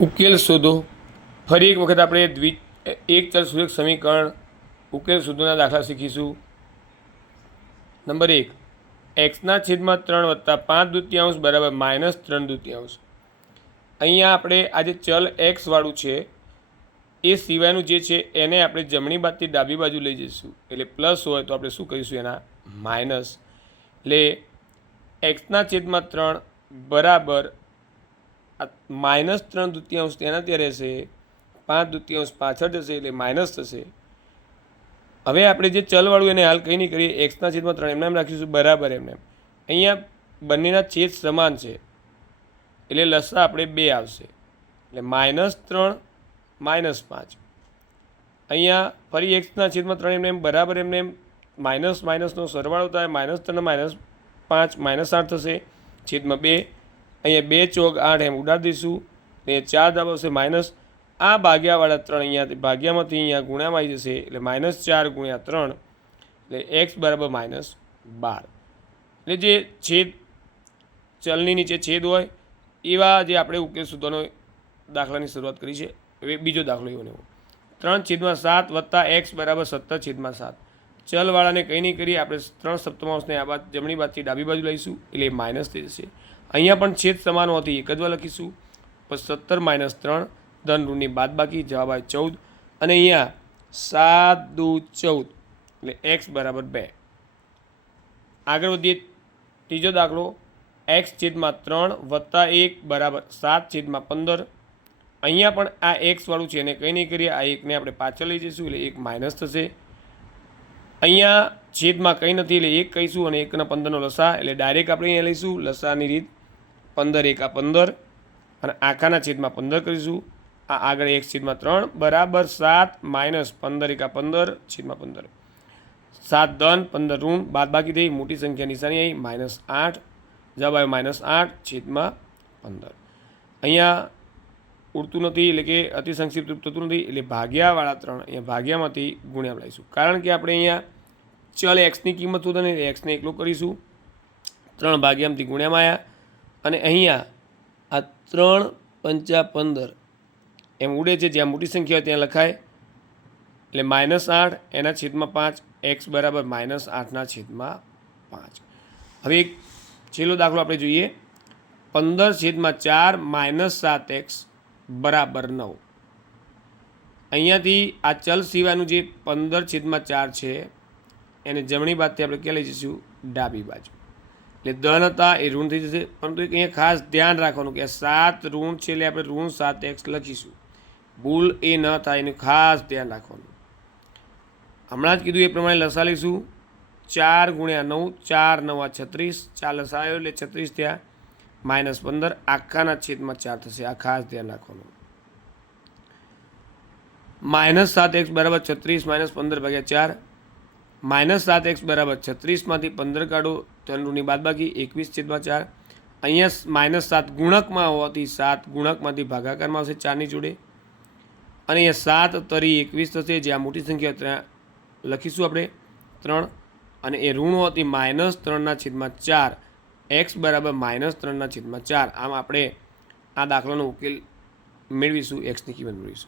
ઉકેલ શોધો. ફરી એક વખત આપણે એક ચલ સુરેખ સમીકરણ ઉકેલ શોધોના દાખલા શીખીશું. નંબર 1, એક્સના છેદમાં 3 વત્તા 5/2 બરાબર -3/2. અહીંયા આપણે આ જે ચલ એક્સ વાળું છે એ સિવાયનું જે છે એને આપણે જમણી બાજુથી ડાબી બાજુ લઈ જઈશું. એટલે પ્લસ હોય તો આપણે શું કરીશું, એના માઇનસ. એટલે એક્સના છેદમાં 3 બરાબર -3/2 તેના ત્યાં રહેશે, 5/2 પાછળ જશે એટલે માઇનસ થશે. હવે આપણે જે ચલવાળું એને હાલ કંઈ નહીં કરીએ, એક્સના છેદમાં 3 એમને એમ રાખીશું બરાબર એમને. અહીંયા બંનેના છેદ સમાન છે એટલે લસા આપણે 2 આવશે. એટલે -3 -5. અહીંયા ફરી એક્સના છેદમાં 3 એમને એમ બરાબર એમને એમ માઇનસ માઇનસનો સરવાળો થાય, -3 -5 -8 થશે છેદમાં 2. અહીંયા 2 ચોક 8 એમ ઉડાડી દઈશું. ને 4 જવાબ આવશે માઇનસ. આ ભાગ્યાવાળા 3 અહીંયાથી ભાગ્યામાંથી અહીંયા ગુણ્યામાં આવી જશે એટલે -4 × 3 એટલે એક્સ બરાબર -12. એટલે જે છેદ ચલની નીચે છેદ હોય એવા જે આપણે ઉકેલ શોધવાનો દાખલાની શરૂઆત કરી છે. હવે બીજો દાખલો એવો ને એવો 3/7 વત્તા એક્સ બરાબર 17/7. ચલવાળાને કંઈ નહીં કરીએ, આપણે 3 સપ્તમાંશને આ બાજુ જમણી બાજુથી ડાબી બાજુ લઈશું એટલે માઇનસ થઈ જશે. અહીંયા પણ છેદ સમાન હોવાથી એક જ વાર લખીશું. પછી 17 - 3 ધન ઋણની બાદ બાકી જવાબ આવે 14. અને અહીંયા 7×2 = 14 એટલે એક્સ બરાબર 2. આગળ વધીએ. ત્રીજો દાખલો x/3 વત્તા 1 બરાબર 7/15. અહીંયા પણ આ એક્સવાળું છે એને કંઈ નહીં કરીએ, આ એકને આપણે પાછળ લઈ જઈશું એટલે 1 માઇનસ થશે. અહીંયા છેદમાં કંઈ નથી એટલે 1 કહીશું અને 1 ના 15નો લસા એટલે ડાયરેક્ટ આપણે અહીંયા લઈશું લસાની રીત 15 × 15 અને આખાના છેદમાં 15 કરીશું. આ આગળ x/3 બરાબર 7 - 15 × 15/15. 7 ધન 15 ઋણ બાદ બાકી થઈ મોટી સંખ્યા નિશાની આવી -8. જવાબ આવ્યો -8/15. અહીંયા ઉડતું નથી એટલે કે અતિ સંક્ષિપ્ત રૂપ થતું નથી એટલે ભાગ્યાવાળા 3 અહીંયા ભાગ્યામાંથી ગુણ્યા લઈશું. કારણ કે આપણે અહીંયા ચલ એક્સની કિંમત શોધવાની એક્સને એકલો કરીશું. 3 ભાગ્યામાંથી ગુણ્યામાં આવ્યા અને અહીંયા આ 3×5 = 15 એમ ઉડે છે. જ્યાં મોટી સંખ્યા હોય ત્યાં લખાય એટલે -8 એના છેદમાં 5 એક્સ બરાબર -8/5. હવે એક છેલ્લો દાખલો આપણે જોઈએ. 15/4 - 7x બરાબર 9. અહીંયાથી આ ચલ સિવાયનું જે 15/4 છે એને જમણી બાજુથી આપણે ક્યાં લઈ જઈશું, ડાબી બાજુ. એટલે ધન હતા એ ઋણ થઈ જશે. પરંતુ એક અહીંયા ખાસ ધ્યાન રાખવાનું કે 7 ઋણ છે એટલે આપણે ઋણ 7x લખીશું. ભૂલ એ ન થાય એનું ખાસ ધ્યાન રાખવાનું. હમણાં જ કીધું એ પ્રમાણે લસા લઈશું. 4 × 9 4 9 = 36. 4 લસા આવ્યો એટલે 36 થયા. -15 આખાના છેદમાં 4 થશે. આ ખાસ ધ્યાન રાખવાનું. -7x બરાબર 36 -15/4. -7x બરાબર 36 માંથી 15 કાઢો ધન ઋણની બાદ બાકી 21/4. અહીંયા -7 ગુણકમાં હોવાથી 7 ગુણકમાંથી ભાગાકારમાં આવશે 4ની જોડે. અને અહીંયા 7 તરી 21 થશે. જ્યાં મોટી સંખ્યા ત્યાં લખીશું આપણે 3 અને એ ઋણ હોવાથી -3/4 એક્સ બરાબર -3/4. આમ આપણે આ દાખલાનો ઉકેલ મેળવીશું, એક્સની કિંમત મેળવીશું.